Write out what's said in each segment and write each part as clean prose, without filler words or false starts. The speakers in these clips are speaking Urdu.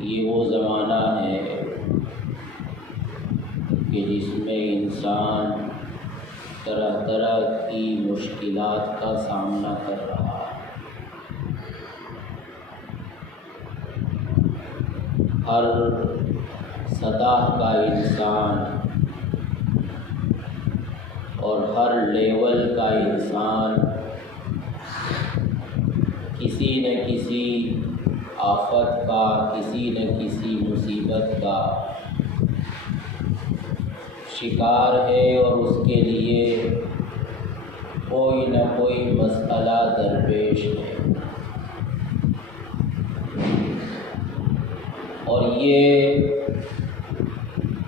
یہ وہ زمانہ ہے کہ جس میں انسان طرح طرح کی مشکلات کا سامنا کر رہا ہے۔ ہر سطح کا انسان اور ہر لیول کا انسان کسی نہ کسی آفت کا، کسی نہ کسی مصیبت کا شکار ہے، اور اس کے لیے کوئی نہ کوئی مسئلہ درپیش ہے۔ اور یہ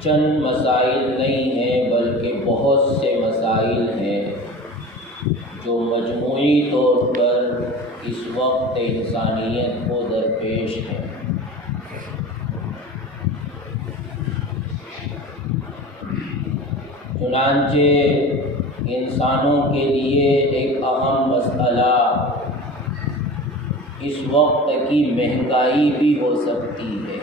چند مسائل نہیں ہیں بلکہ بہت سے مسائل ہیں جو مجموعی طور پر اس وقت انسانیت کو درپیش ہیں۔ چنانچہ انسانوں کے لیے ایک اہم مسئلہ اس وقت کی مہنگائی بھی ہو سکتی ہے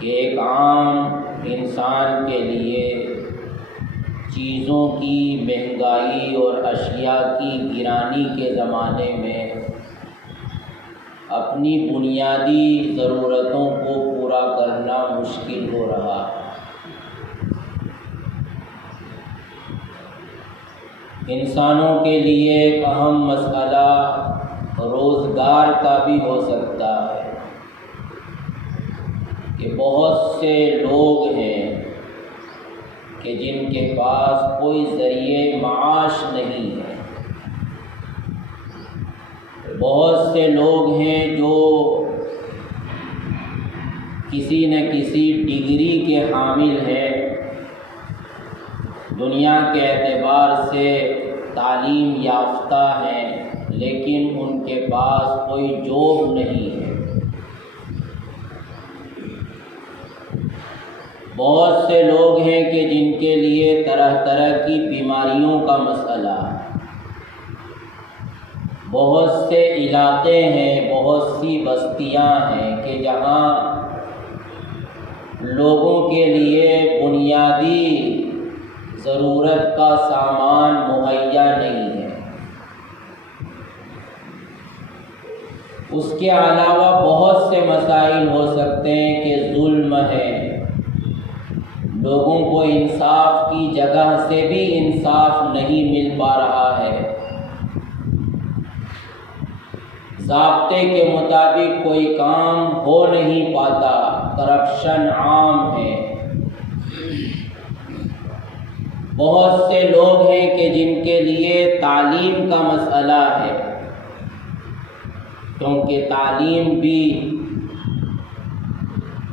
کہ ایک عام انسان کے لیے چیزوں کی مہنگائی اور اشیاء کی گرانی کے زمانے میں اپنی بنیادی ضرورتوں کو پورا کرنا مشکل ہو رہا ہے۔ انسانوں کے لیے ایک اہم مسئلہ روزگار کا بھی ہو سکتا ہے کہ بہت سے لوگ ہیں کہ جن کے پاس کوئی ذریعہ معاش نہیں ہے۔ بہت سے لوگ ہیں جو کسی نہ کسی ڈگری کے حامل ہیں، دنیا کے اعتبار سے تعلیم یافتہ ہیں، لیکن ان کے پاس کوئی جاب نہیں ہے۔ بہت سے لوگ ہیں کہ جن کے لیے طرح طرح کی بیماریوں کا مسئلہ ہے۔ بہت سے علاقے ہیں، بہت سی بستیاں ہیں کہ جہاں لوگوں کے لیے بنیادی ضرورت کا سامان مہیا نہیں ہے۔ اس کے علاوہ بہت سے مسائل ہو سکتے ہیں کہ ظلم ہے، لوگوں کو انصاف کی جگہ سے بھی انصاف نہیں مل پا رہا ہے، ضابطے کے مطابق کوئی کام ہو نہیں پاتا، کرپشن عام ہے۔ بہت سے لوگ ہیں کہ جن کے لیے تعلیم کا مسئلہ ہے، کیونکہ تعلیم بھی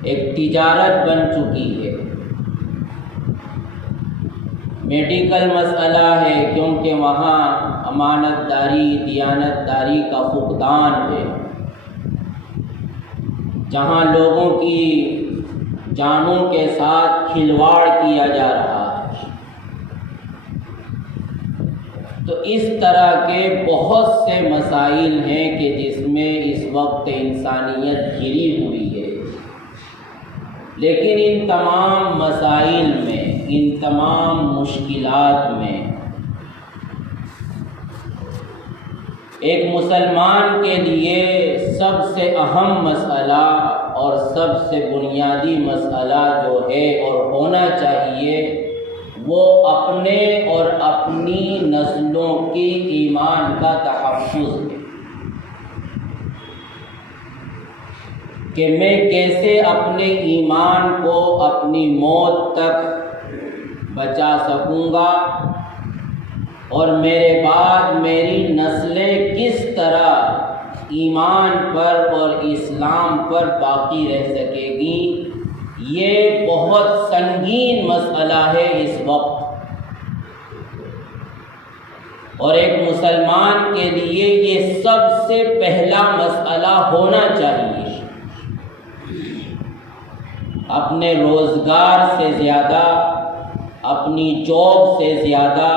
ایک تجارت بن چکی ہے۔ میڈیکل مسئلہ ہے، کیونکہ وہاں امانت داری، دیانت داری کا فقدان ہے، جہاں لوگوں کی جانوں کے ساتھ کھلواڑ کیا جا رہا ہے۔ تو اس طرح کے بہت سے مسائل ہیں کہ جس میں اس وقت انسانیت گھری ہوئی ہے، لیکن ان تمام مسائل میں، ان تمام مشکلات میں ایک مسلمان کے لیے سب سے اہم مسئلہ اور سب سے بنیادی مسئلہ جو ہے اور ہونا چاہیے، وہ اپنے اور اپنی نسلوں کی ایمان کا تحفظ ہے کہ میں کیسے اپنے ایمان کو اپنی موت تک بچا سکوں گا، اور میرے بعد میری نسلیں کس طرح ایمان پر اور اسلام پر باقی رہ سکے گی۔ یہ بہت سنگین مسئلہ ہے اس وقت، اور ایک مسلمان کے لیے یہ سب سے پہلا مسئلہ ہونا چاہیے۔ اپنے روزگار سے زیادہ، اپنی جاب سے زیادہ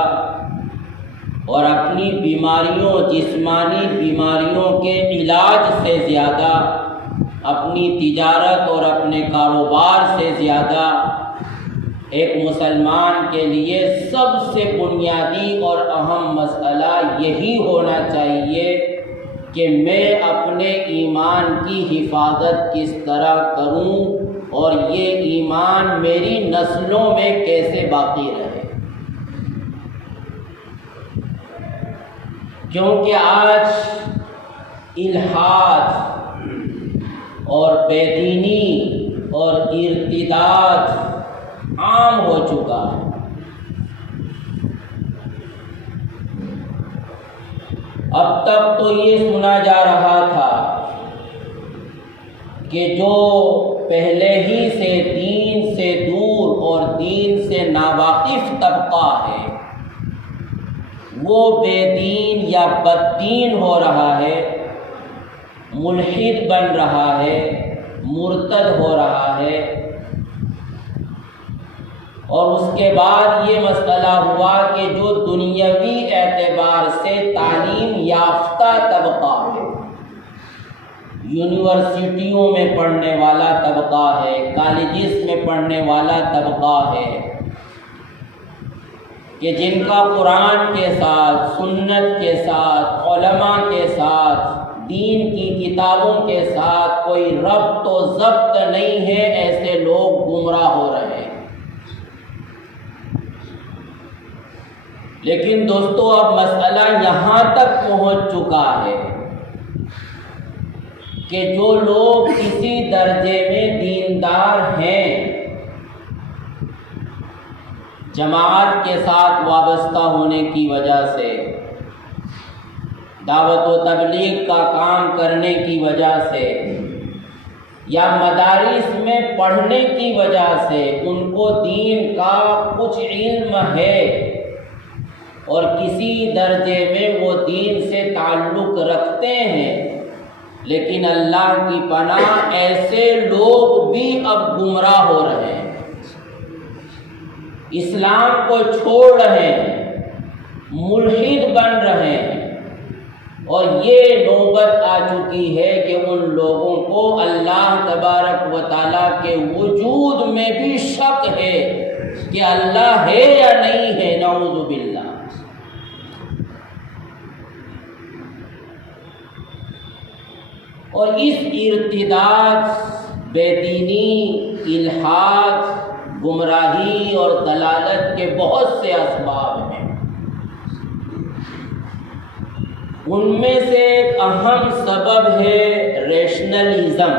اور اپنی بیماریوں، جسمانی بیماریوں کے علاج سے زیادہ، اپنی تجارت اور اپنے کاروبار سے زیادہ ایک مسلمان کے لیے سب سے بنیادی اور اہم مسئلہ یہی ہونا چاہیے کہ میں اپنے ایمان کی حفاظت کس طرح کروں اور یہ ایمان میری نسلوں میں کیسے باقی رہے۔ کیونکہ آج الحاد اور بے دینی اور ارتداد عام ہو چکا ہے۔ اب تک تو یہ سنا جا رہا تھا کہ جو پہلے ہی سے دین سے دور اور دین سے ناواقف طبقہ ہے وہ بے دین یا بد دین ہو رہا ہے، ملحد بن رہا ہے، مرتد ہو رہا ہے۔ اور اس کے بعد یہ مسئلہ ہوا کہ جو دنیاوی اعتبار سے تعلیم یافتہ طبقہ ہے، یونیورسٹیوں میں پڑھنے والا طبقہ ہے، کالجز میں پڑھنے والا طبقہ ہے، کہ جن کا قرآن کے ساتھ، سنت کے ساتھ، علماء کے ساتھ، دین کی کتابوں کے ساتھ کوئی ربط و ضبط نہیں ہے، ایسے لوگ گمراہ ہو رہے ہیں۔ لیکن دوستو اب مسئلہ یہاں تک پہنچ چکا ہے کہ جو لوگ کسی درجے میں دیندار ہیں، جماعت کے ساتھ وابستہ ہونے کی وجہ سے، دعوت و تبلیغ کا کام کرنے کی وجہ سے، یا مدارس میں پڑھنے کی وجہ سے ان کو دین کا کچھ علم ہے اور کسی درجے میں وہ دین سے تعلق رکھتے ہیں، لیکن اللہ کی پناہ ایسے لوگ بھی اب گمراہ ہو رہے ہیں، اسلام کو چھوڑ رہے ہیں، ملحد بن رہے ہیں، اور یہ نوبت آ چکی ہے کہ ان لوگوں کو اللہ تبارک و تعالیٰ کے وجود میں بھی شک ہے کہ اللہ ہے یا نہیں ہے، نعوذ باللہ۔ اور اس ارتداد، بے دینی، الحاد، گمراہی اور دلالت کے بہت سے اسباب ہیں۔ ان میں سے ایک اہم سبب ہے ریشنلزم،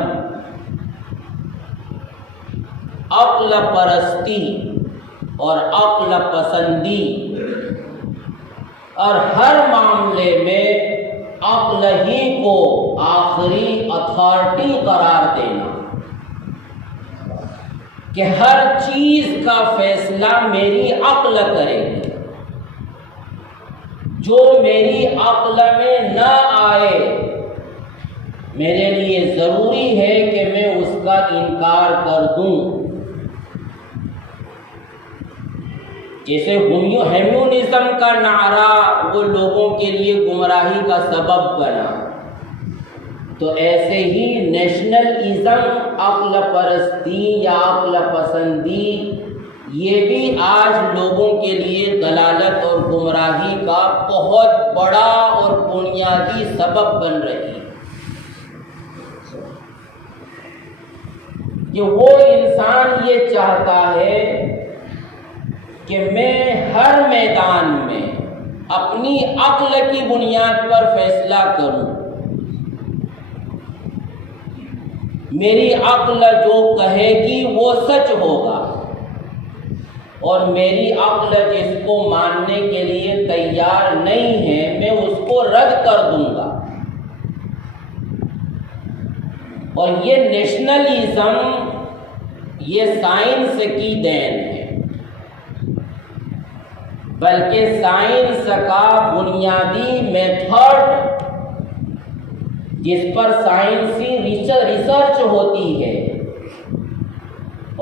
عقل پرستی اور عقل پسندی، اور ہر معاملے میں عقل ہی کو آخری اتھارٹی قرار دینا، کہ ہر چیز کا فیصلہ میری عقل کرے گی، جو میری عقل میں نہ آئے میرے لیے ضروری ہے کہ میں اس کا انکار کر دوں۔ جیسے ہیمونزم کا نعرہ وہ لوگوں کے لیے گمراہی کا سبب بنا، تو ایسے ہی نیشنلزم، عقل پرستی یا عقل پسندی، یہ بھی آج لوگوں کے لیے دلالت اور گمراہی کا بہت بڑا اور بنیادی سبب بن رہی ہے، کہ وہ انسان یہ چاہتا ہے کہ میں ہر میدان میں اپنی عقل کی بنیاد پر فیصلہ کروں، میری عقل جو کہے گی وہ سچ ہوگا، اور میری عقل جس کو ماننے کے لیے تیار نہیں ہے میں اس کو رد کر دوں گا۔ اور یہ نیشنلزم یہ سائنس کی دین ہے، بلکہ سائنس کا بنیادی میتھڈ جس پر سائنسی ریسرچ ہوتی ہے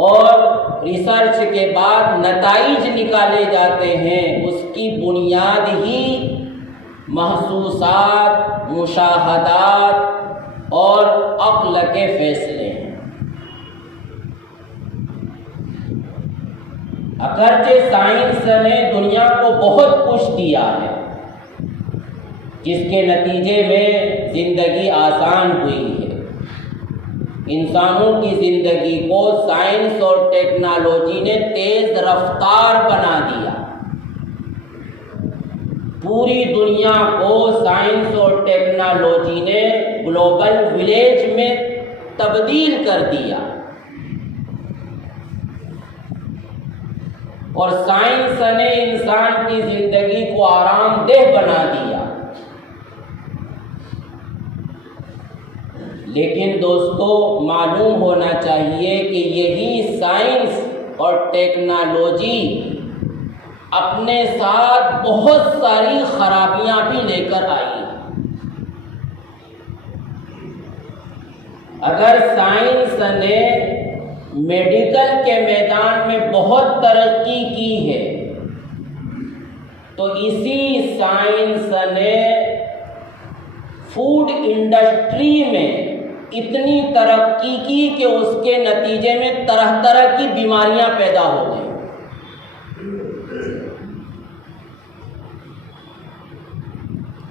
اور ریسرچ کے بعد نتائج نکالے جاتے ہیں، اس کی بنیاد ہی محسوسات، مشاہدات اور عقل کے فیصلے ہیں۔ اگرچہ سائنس نے دنیا کو بہت کچھ دیا ہے جس کے نتیجے میں زندگی آسان ہوئی ہے، انسانوں کی زندگی کو سائنس اور ٹیکنالوجی نے تیز رفتار بنا دیا، پوری دنیا کو سائنس اور ٹیکنالوجی نے گلوبل ولیج میں تبدیل کر دیا، اور سائنس نے انسان کی زندگی کو آرام دہ بنا دیا۔ لیکن دوستو، معلوم ہونا چاہیے کہ یہی سائنس اور ٹیکنالوجی اپنے ساتھ بہت ساری خرابیاں بھی لے کر آئی۔ اگر سائنس نے میڈیکل کے میدان میں بہت ترقی کی ہے تو اسی سائنس نے فوڈ انڈسٹری میں اتنی ترقی کی کہ اس کے نتیجے میں طرح طرح کی بیماریاں پیدا ہو گئیں۔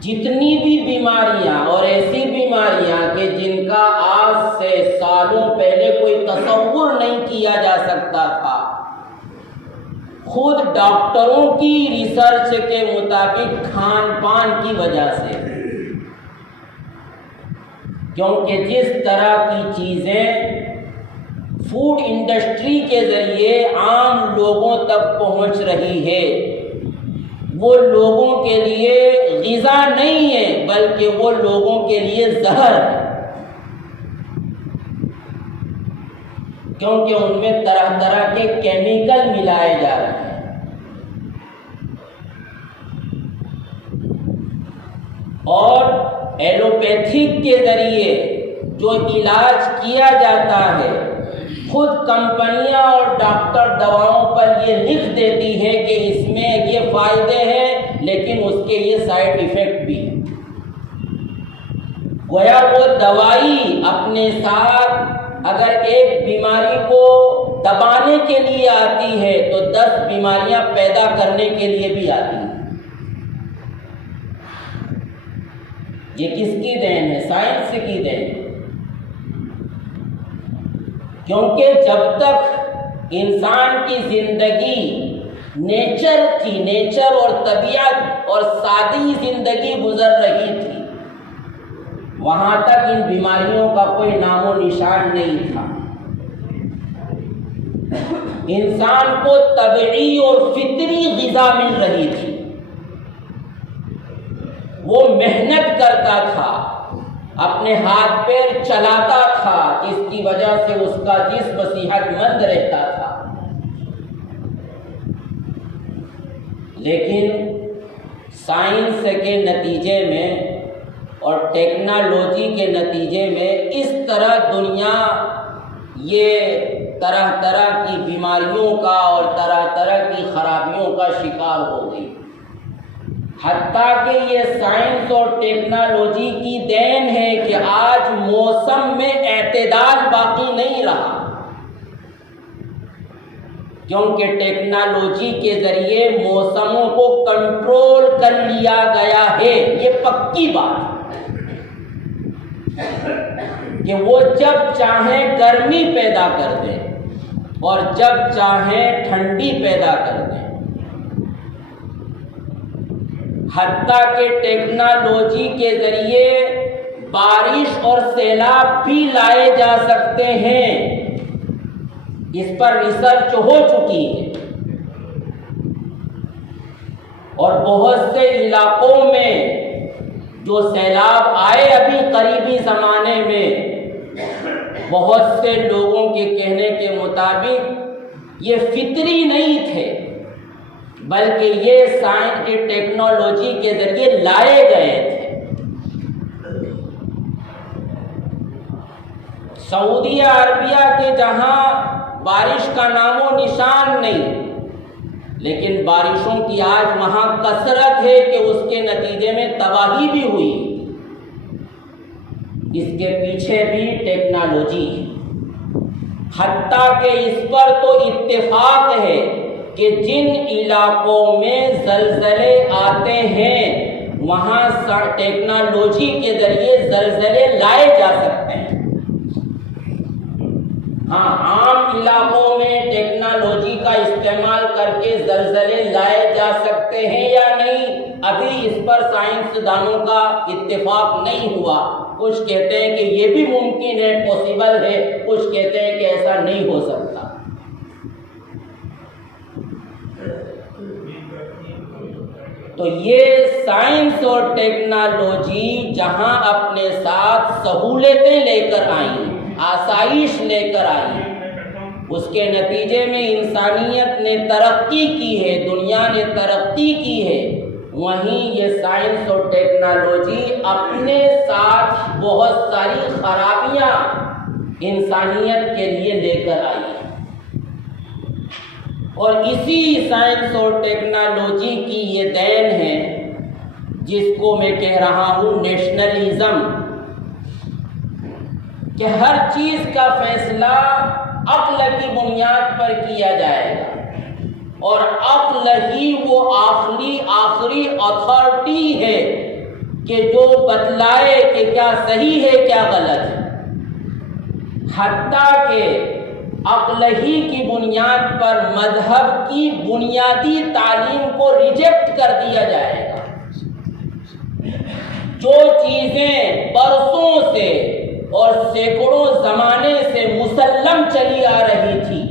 جتنی بھی بیماریاں اور ایسی بیماریاں کہ جن کا آج سے سالوں پہلے کوئی تصور نہیں کیا جا سکتا تھا، خود ڈاکٹروں کی ریسرچ کے مطابق کھان پان کی وجہ سے، کیونکہ جس طرح کی چیزیں فوڈ انڈسٹری کے ذریعے عام لوگوں تک پہنچ رہی ہے، وہ لوگوں کے لیے غذا نہیں ہے بلکہ وہ لوگوں کے لیے زہر ہے، کیونکہ ان میں طرح طرح کے کیمیکل ملائے جا رہے ہیں۔ اور ایلوپیتھک کے ذریعے جو علاج کیا جاتا ہے، خود کمپنیاں اور ڈاکٹر دواؤں پر یہ لکھ دیتی ہے کہ اس میں یہ فائدے ہیں لیکن اس کے یہ سائیڈ ایفیکٹ بھی ہیں۔ گویا وہ دوائی اپنے ساتھ اگر ایک بیماری کو دبانے کے لیے آتی ہے تو 10 بیماریاں پیدا کرنے کے لیے بھی آتی ہیں۔ یہ کس کی دین ہے؟ سائنس کی دین ہے، کیونکہ جب تک انسان کی زندگی نیچر تھی، نیچر اور طبیعت اور سادی زندگی گزر رہی تھی، وہاں تک ان بیماریوں کا کوئی نام و نشان نہیں تھا۔ انسان کو طبیعی اور فطری غذا مل رہی تھی، وہ محنت کرتا تھا، اپنے ہاتھ پیر چلاتا تھا، جس کی وجہ سے اس کا جسم صحت مند رہتا تھا۔ لیکن سائنس کے نتیجے میں اور ٹیکنالوجی کے نتیجے میں اس طرح دنیا یہ طرح طرح کی بیماریوں کا اور طرح طرح کی خرابیوں کا شکار ہو گئی، حتیٰ کہ یہ سائنس اور ٹیکنالوجی کی دین ہے کہ آج موسم میں اعتدال باقی نہیں رہا، کیونکہ ٹیکنالوجی کے ذریعے موسموں کو کنٹرول کر لیا گیا ہے۔ یہ پکی بات کہ وہ جب چاہیں گرمی پیدا کر دیں اور جب چاہیں ٹھنڈی پیدا کر دیں، حتیٰ کہ ٹیکنالوجی کے ذریعے بارش اور سیلاب بھی لائے جا سکتے ہیں، اس پر ریسرچ ہو چکی ہے، اور بہت سے علاقوں میں جو سیلاب آئے ابھی قریبی زمانے میں، بہت سے لوگوں کے کہنے کے مطابق یہ فطری نہیں تھے بلکہ یہ سائنس کی ٹیکنالوجی کے ذریعے لائے گئے تھے۔ سعودیہ عربیہ کے جہاں بارش کا نام و نشان نہیں، لیکن بارشوں کی آج وہاں کثرت ہے کہ اس کے نتیجے میں تباہی بھی ہوئی۔ اس کے پیچھے بھی ٹیکنالوجی ہے، حتیٰ کہ اس پر تو اتفاق ہے کہ جن علاقوں میں زلزلے آتے ہیں وہاں ٹیکنالوجی کے ذریعے زلزلے لائے جا سکتے ہیں۔ ہاں، عام علاقوں میں ٹیکنالوجی کا استعمال کر کے زلزلے لائے جا سکتے ہیں یا نہیں، ابھی اس پر سائنسدانوں کا اتفاق نہیں ہوا۔ کچھ کہتے ہیں کہ یہ بھی ممکن ہے، پاسبل ہے، کچھ کہتے ہیں کہ ایسا نہیں ہو سکتا۔ تو یہ سائنس اور ٹیکنالوجی جہاں اپنے ساتھ سہولتیں لے کر آئیں، آسائش لے کر آئیں، اس کے نتیجے میں انسانیت نے ترقی کی ہے، دنیا نے ترقی کی ہے، وہیں یہ سائنس اور ٹیکنالوجی اپنے ساتھ بہت ساری خرابیاں انسانیت کے لیے لے کر آئی ہے۔ اور اسی سائنس اور ٹیکنالوجی کی یہ دین ہے جس کو میں کہہ رہا ہوں نیشنلزم، کہ ہر چیز کا فیصلہ عقل کی بنیاد پر کیا جائے گا، اور عقل ہی وہ آخری اتھارٹی ہے کہ جو بتلائے کہ کیا صحیح ہے کیا غلط ہے۔ حتیٰ کہ عقل ہی کی بنیاد پر مذہب کی بنیادی تعلیم کو ریجیکٹ کر دیا جائے گا۔ جو چیزیں برسوں سے اور سینکڑوں زمانے سے مسلم چلی آ رہی تھی،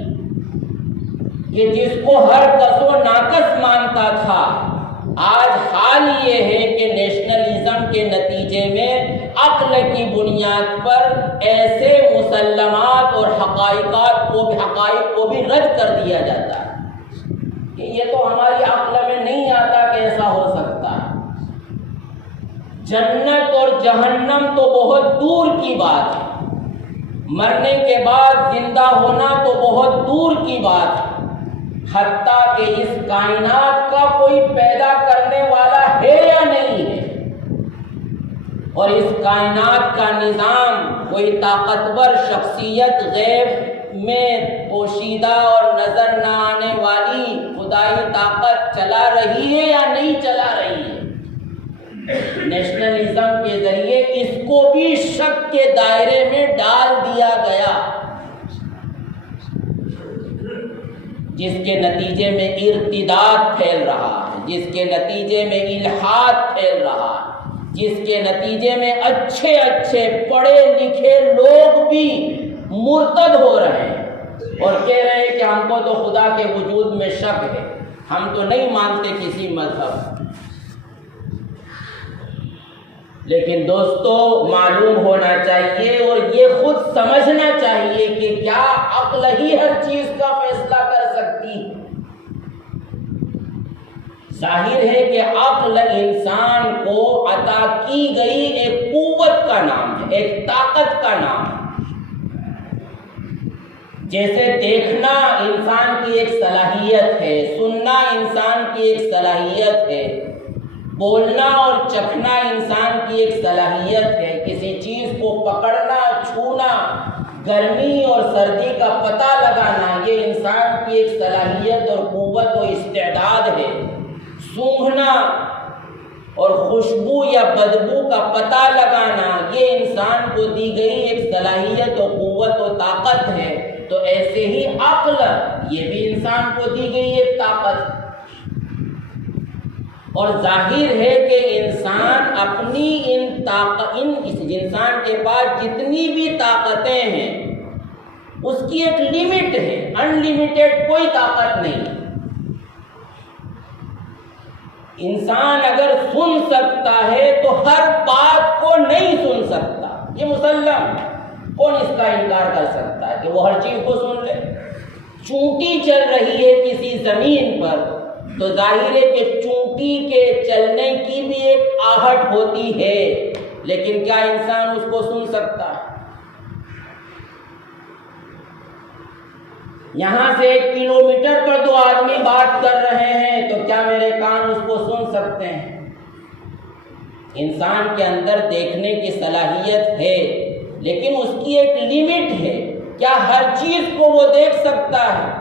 کہ جس کو ہر کس و ناقص مانتا تھا، آج حال یہ ہے کہ نیشنلزم کے نتیجے میں عقل کی بنیاد پر ایسے مسلمات اور حقائق کو بھی رد کر دیا جاتا ہے کہ یہ تو ہماری عقل میں نہیں آتا کہ ایسا ہو سکتا ہے۔ جنت اور جہنم تو بہت دور کی بات ہے، مرنے کے بعد زندہ ہونا تو بہت دور کی بات ہے، حتیٰ کہ اس کائنات کا کوئی پیدا کرنے والا ہے یا نہیں ہے، اور اس کائنات کا نظام کوئی طاقتور شخصیت غیب میں پوشیدہ اور نظر نہ آنے والی خدائی طاقت چلا رہی ہے یا نہیں چلا رہی ہے۔ نیشنلزم کے ذریعے اس کو بھی شک کے دائرے میں ڈال دیا گیا، جس کے نتیجے میں ارتداد پھیل رہا ہے، جس کے نتیجے میں الحاد پھیل رہا ہے، جس کے نتیجے میں اچھے پڑھے لکھے لوگ بھی مرتد ہو رہے ہیں اور کہہ رہے ہیں کہ ہم کو تو خدا کے وجود میں شک ہے، ہم تو نہیں مانتے کسی مذہب۔ لیکن دوستو، معلوم ہونا چاہیے اور یہ خود سمجھنا چاہیے کہ کیا عقل ہی ہر چیز کا فیصلہ کر سکتی ہے؟ ظاہر ہے کہ عقل انسان کو عطا کی گئی ایک قوت کا نام ہے، ایک طاقت کا نام ہے۔ جیسے دیکھنا انسان کی ایک صلاحیت ہے، سننا انسان کی ایک صلاحیت ہے، بولنا اور چکھنا انسان کی ایک صلاحیت ہے، کسی چیز کو پکڑنا، چھونا، گرمی اور سردی کا پتہ لگانا، یہ انسان کی ایک صلاحیت اور قوت و استعداد ہے۔ سونگھنا اور خوشبو یا بدبو کا پتہ لگانا، یہ انسان کو دی گئی ایک صلاحیت و قوت و طاقت ہے۔ تو ایسے ہی عقل، یہ بھی انسان کو دی گئی ایک طاقت، اور ظاہر ہے کہ انسان اپنی انسان کے پاس جتنی بھی طاقتیں ہیں اس کی ایک لمٹ ہے، انلمیٹڈ کوئی طاقت نہیں۔ انسان اگر سن سکتا ہے تو ہر بات کو نہیں سن سکتا، یہ مسلم، کون اس کا انکار کر سکتا ہے کہ وہ ہر چیز کو سن لے؟ چونٹی چل رہی ہے کسی زمین پر تو ظاہر ہے کہ چونٹی کے چلنے کی بھی ایک آہٹ ہوتی ہے، لیکن کیا انسان اس کو سن سکتا ہے؟ یہاں سے 1 کلومیٹر پر 2 آدمی بات کر رہے ہیں تو کیا میرے کان اس کو سن سکتے ہیں؟ انسان کے اندر دیکھنے کی صلاحیت ہے، لیکن اس کی ایک لیمٹ ہے۔ کیا ہر چیز کو وہ دیکھ سکتا ہے؟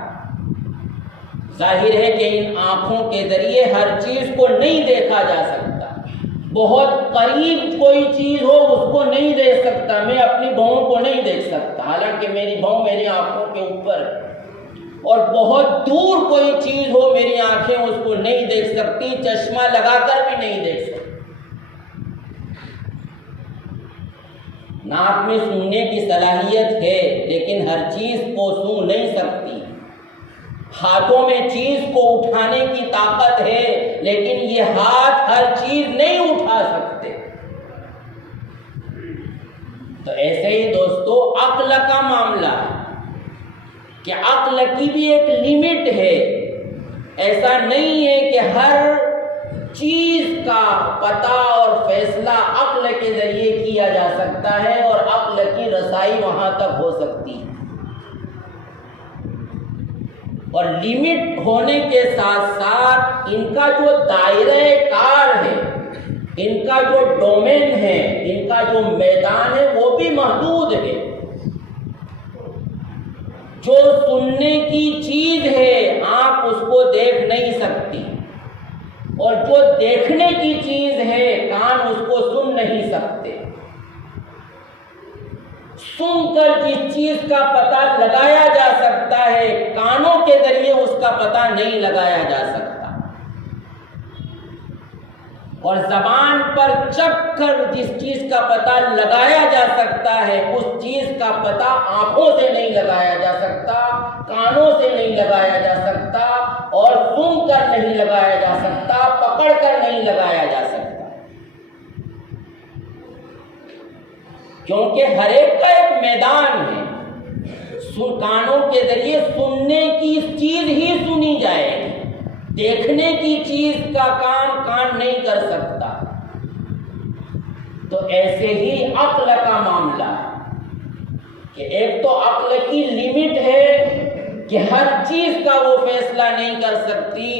ظاہر ہے کہ ان آنکھوں کے ذریعے ہر چیز کو نہیں دیکھا جا سکتا۔ بہت قریب کوئی چیز ہو اس کو نہیں دیکھ سکتا۔ میں اپنی بہو کو نہیں دیکھ سکتا، حالانکہ میری بہو میری آنکھوں کے اوپر ہے، اور بہت دور کوئی چیز ہو میری آنکھیں اس کو نہیں دیکھ سکتی، چشمہ لگا کر بھی نہیں دیکھ سکتی۔ ناک میں سننے کی صلاحیت ہے، لیکن ہر چیز کو سن نہیں سکتی۔ ہاتھوں میں چیز کو اٹھانے کی طاقت ہے، لیکن یہ ہاتھ ہر چیز نہیں اٹھا سکتے۔ تو ایسے ہی دوستو عقل کا معاملہ ہے کہ عقل کی بھی ایک لیمٹ ہے۔ ایسا نہیں ہے کہ ہر چیز کا پتہ اور فیصلہ عقل کے ذریعے کیا جا سکتا ہے اور عقل کی رسائی وہاں تک ہو سکتی ہے۔ اور لیمٹ ہونے کے ساتھ ساتھ ان کا جو دائرہ کار ہے، ان کا جو ڈومین ہے، ان کا جو میدان ہے وہ بھی محدود ہے۔ جو سننے کی چیز ہے آپ اس کو دیکھ نہیں سکتی، اور جو دیکھنے کی چیز ہے کان اس کو سن نہیں سکتے۔ سن کر جس چیز کا پتہ لگایا جا سکتا ہے، کانوں کے ذریعے اس کا پتہ نہیں لگایا جا سکتا۔ اور زبان پر چکھ کر جس چیز کا پتہ لگایا جا سکتا ہے، اس چیز کا پتہ آنکھوں سے نہیں لگایا جا سکتا، کانوں سے نہیں لگایا جا سکتا، اور سن کر نہیں لگایا جا سکتا، پکڑ کر نہیں لگایا جا سکتا۔ کیونکہ ہر ایک کا ایک میدان ہے۔ کانوں کے ذریعے سننے کی چیز ہی سنی جائے گی، دیکھنے کی چیز کا کان نہیں کر سکتا۔ تو ایسے ہی عقل کا معاملہ ہے کہ ایک تو عقل کی لیمٹ ہے کہ ہر چیز کا وہ فیصلہ نہیں کر سکتی،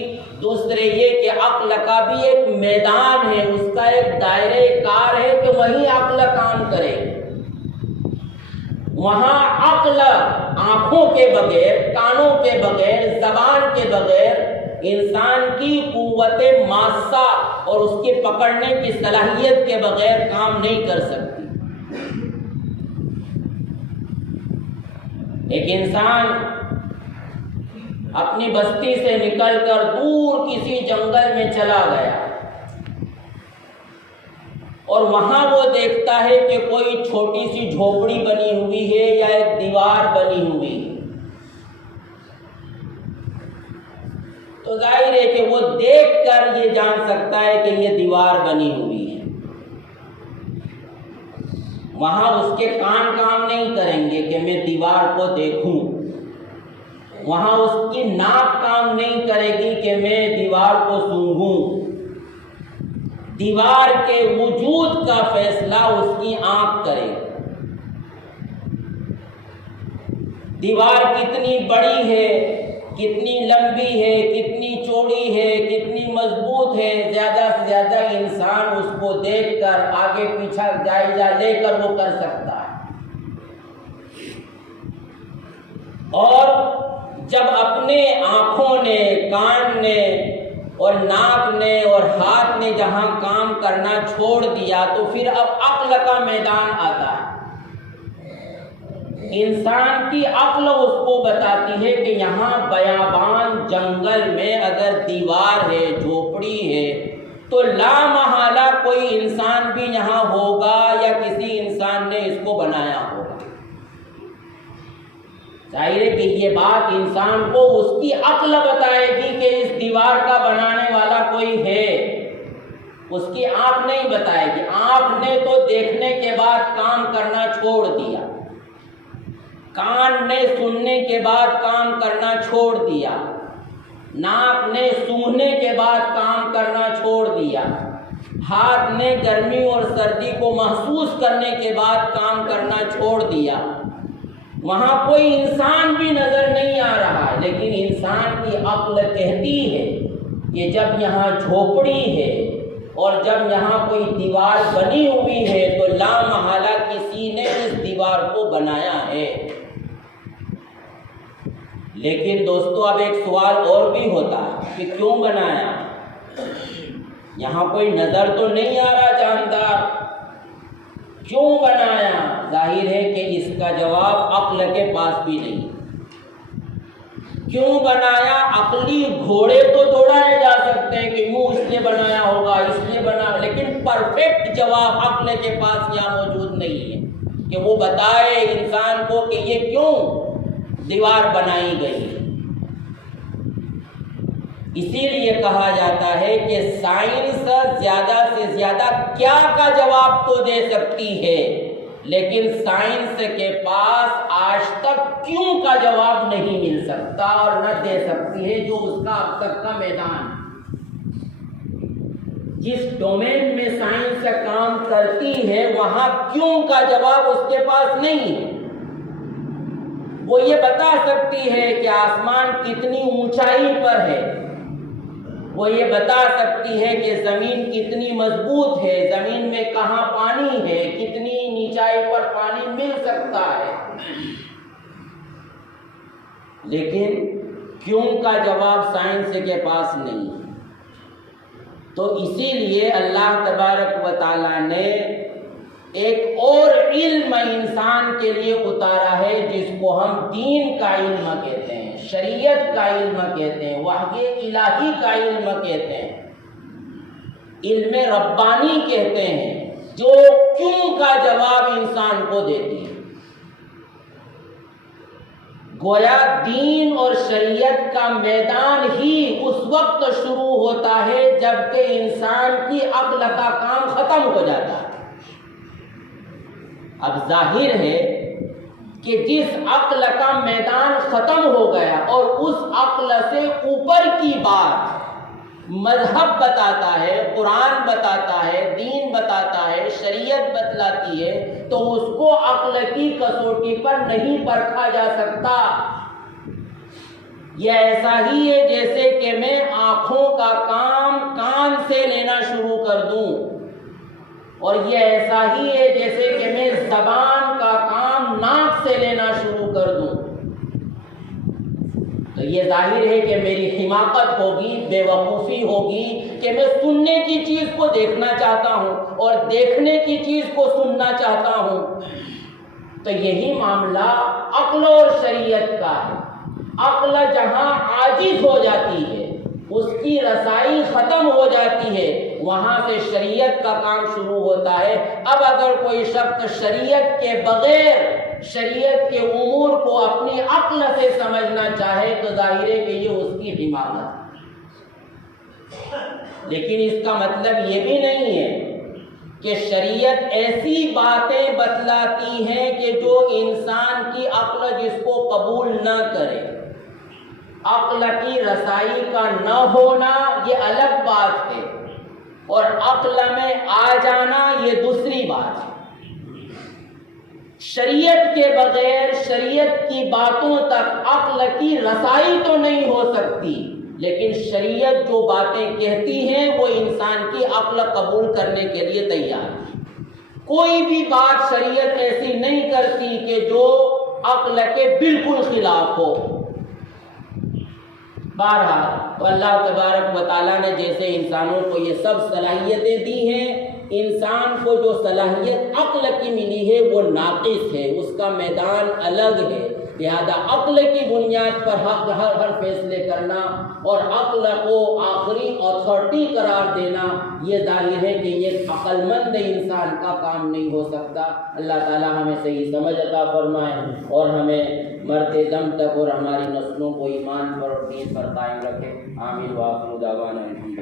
دوسرے یہ کہ عقل کا بھی ایک میدان ہے، اس کا ایک دائرہ کار ہے کہ وہیں عقل کام کرے۔ وہاں عقل آنکھوں کے بغیر، کانوں کے بغیر، زبان کے بغیر، انسان کی قوت ماسہ اور اس کے پکڑنے کی صلاحیت کے بغیر کام نہیں کر سکتی۔ ایک انسان اپنی بستی سے نکل کر دور کسی جنگل میں چلا گیا، اور وہاں وہ دیکھتا ہے کہ کوئی چھوٹی سی جھوپڑی بنی ہوئی ہے یا ایک دیوار بنی ہوئی ہے۔ تو ظاہر ہے کہ وہ دیکھ کر یہ جان سکتا ہے کہ یہ دیوار بنی ہوئی ہے۔ وہاں اس کے کان کام نہیں کریں گے کہ میں دیوار کو دیکھوں، وہاں اس کی ناک کام نہیں کرے گی کہ میں دیوار کو سونگھوں۔ دیوار کے وجود کا فیصلہ اس کی آنکھ کرے۔ دیوار کتنی بڑی ہے، کتنی لمبی ہے، کتنی چوڑی ہے، کتنی مضبوط ہے، زیادہ سے زیادہ انسان اس کو دیکھ کر آگے پیچھے جائزہ لے کر وہ کر سکتا ہے۔ اور جب اپنے آنکھوں نے، کان نے اور ناک نے اور ہاتھ نے جہاں کام کرنا چھوڑ دیا تو پھر اب عقل کا میدان آتا ہے۔ انسان کی عقل اس کو بتاتی ہے کہ یہاں بیابان جنگل میں اگر دیوار ہے، جھوپڑی ہے، تو لا محالہ کوئی انسان بھی یہاں ہوگا یا کسی انسان نے اس کو بنایا ہوگا۔ ظاہر ہے کہ یہ بات انسان کو اس کی عقل بتائے گی کہ اس دیوار کا بنانے والا کوئی ہے، اس کی آنکھ نہیں بتائے گی۔ آنکھ نے تو دیکھنے کے بعد کام کرنا چھوڑ دیا، کان نے سننے کے بعد کام کرنا چھوڑ دیا، ناک نے سونگھنے کے بعد کام کرنا چھوڑ دیا، ہاتھ نے گرمی اور سردی کو محسوس کرنے کے بعد کام کرنا چھوڑ دیا، وہاں کوئی انسان بھی نظر نہیں آ رہا ہے، لیکن انسان کی عقل کہتی ہے کہ جب یہاں جھوپڑی ہے اور جب یہاں کوئی دیوار بنی ہوئی ہے تو لا محالہ کسی نے اس دیوار کو بنایا ہے۔ لیکن دوستو اب ایک سوال اور بھی ہوتا ہے کہ کیوں بنایا؟ یہاں کوئی نظر تو نہیں آ رہا جاندار، کیوں بنایا؟ ظاہر ہے کہ اس کا جواب عقل کے پاس بھی نہیں۔ کیوں بنایا؟ عقلی گھوڑے تو دوڑائے جا سکتے ہیں کہ یوں اس لیے بنایا ہوگا، اس لیے بنا، لیکن پرفیکٹ جواب عقل کے پاس یہاں موجود نہیں ہے کہ وہ بتائے انسان کو کہ یہ کیوں دیوار بنائی گئی۔ اسی لیے کہا جاتا ہے کہ سائنس زیادہ سے زیادہ کیا کا جواب تو دے سکتی ہے، لیکن سائنس کے پاس آج تک کیوں کا جواب نہیں مل سکتا اور نہ دے سکتی ہے، جو اس کا اب تک کا میدان ہے۔ جس ڈومین میں سائنس کام کرتی ہے وہاں کیوں کا جواب اس کے پاس نہیں ہے۔ وہ یہ بتا سکتی ہے کہ آسمان کتنی اونچائی پر ہے، وہ یہ بتا سکتی ہے کہ زمین کتنی مضبوط ہے، زمین میں کہاں پانی ہے، کتنی نیچائی پر پانی مل سکتا ہے، لیکن کیوں کا جواب سائنس کے پاس نہیں۔ تو اسی لیے اللہ تبارک و تعالیٰ نے ایک اور علم انسان کے لیے اتارا ہے جس کو ہم دین کا علم کہتے ہیں، شریعت کا علم کہتے ہیں، وحی الہی کا علم کہتے ہیں، علم ربانی کہتے ہیں، جو کیوں کا جواب انسان کو دیتی ہے۔ گویا دین اور شریعت کا میدان ہی اس وقت شروع ہوتا ہے جب کہ انسان کی عقل کا کام ختم ہو جاتا ہے۔ اب ظاہر ہے کہ جس عقل کا میدان ختم ہو گیا اور اس عقل سے اوپر کی بات مذہب بتاتا ہے، قرآن بتاتا ہے، دین بتاتا ہے، شریعت بتلاتی ہے، تو اس کو عقل کی کسوٹی پر نہیں پرکھا جا سکتا۔ یہ ایسا ہی ہے جیسے کہ میں آنکھوں کا کام کان سے لینا شروع کر دوں، اور یہ ایسا ہی ہے جیسے کہ میں زبان کا کام ناک سے لینا شروع کر دوں۔ تو یہ ظاہر ہے کہ میری حماقت ہوگی، بے وقوفی ہوگی کہ میں سننے کی چیز کو دیکھنا چاہتا ہوں اور دیکھنے کی چیز کو سننا چاہتا ہوں۔ تو یہی معاملہ عقل اور شریعت کا ہے۔ عقل جہاں عاجز ہو جاتی ہے، اس کی رسائی ختم ہو جاتی ہے، وہاں سے شریعت کا کام شروع ہوتا ہے۔ اب اگر کوئی شخص شریعت کے بغیر شریعت کے امور کو اپنی عقل سے سمجھنا چاہے تو ظاہر ہے کہ یہ اس کی حماقت ہے۔ لیکن اس کا مطلب یہ بھی نہیں ہے کہ شریعت ایسی باتیں بتلاتی ہیں کہ جو انسان کی عقل جس کو قبول نہ کرے۔ عقل کی رسائی کا نہ ہونا یہ الگ بات ہے، اور عقل میں آ جانا یہ دوسری بات ہے۔ شریعت کے بغیر شریعت کی باتوں تک عقل کی رسائی تو نہیں ہو سکتی، لیکن شریعت جو باتیں کہتی ہیں وہ انسان کی عقل قبول کرنے کے لیے تیار ہے۔ کوئی بھی بات شریعت ایسی نہیں کرتی کہ جو عقل کے بالکل خلاف ہو۔ بہرحال تو اللہ تبارک و تعالیٰ نے جیسے انسانوں کو یہ سب صلاحیتیں دی ہیں، انسان کو جو صلاحیت عقل کی ملی ہے وہ ناقص ہے، اس کا میدان الگ ہے۔ لہذا عقل کی بنیاد پر ہر فیصلے کرنا اور عقل کو آخری اتھارٹی قرار دینا یہ ظاہر ہے کہ یہ عقل مند انسان کا کام نہیں ہو سکتا۔ اللہ تعالیٰ ہمیں صحیح سمجھ عطا فرمائے اور ہمیں مرتے دم تک اور ہماری نسلوں کو ایمان پر اور دین پر قائم رکھے۔ آمین وآخر دعوانا الحمدللہ۔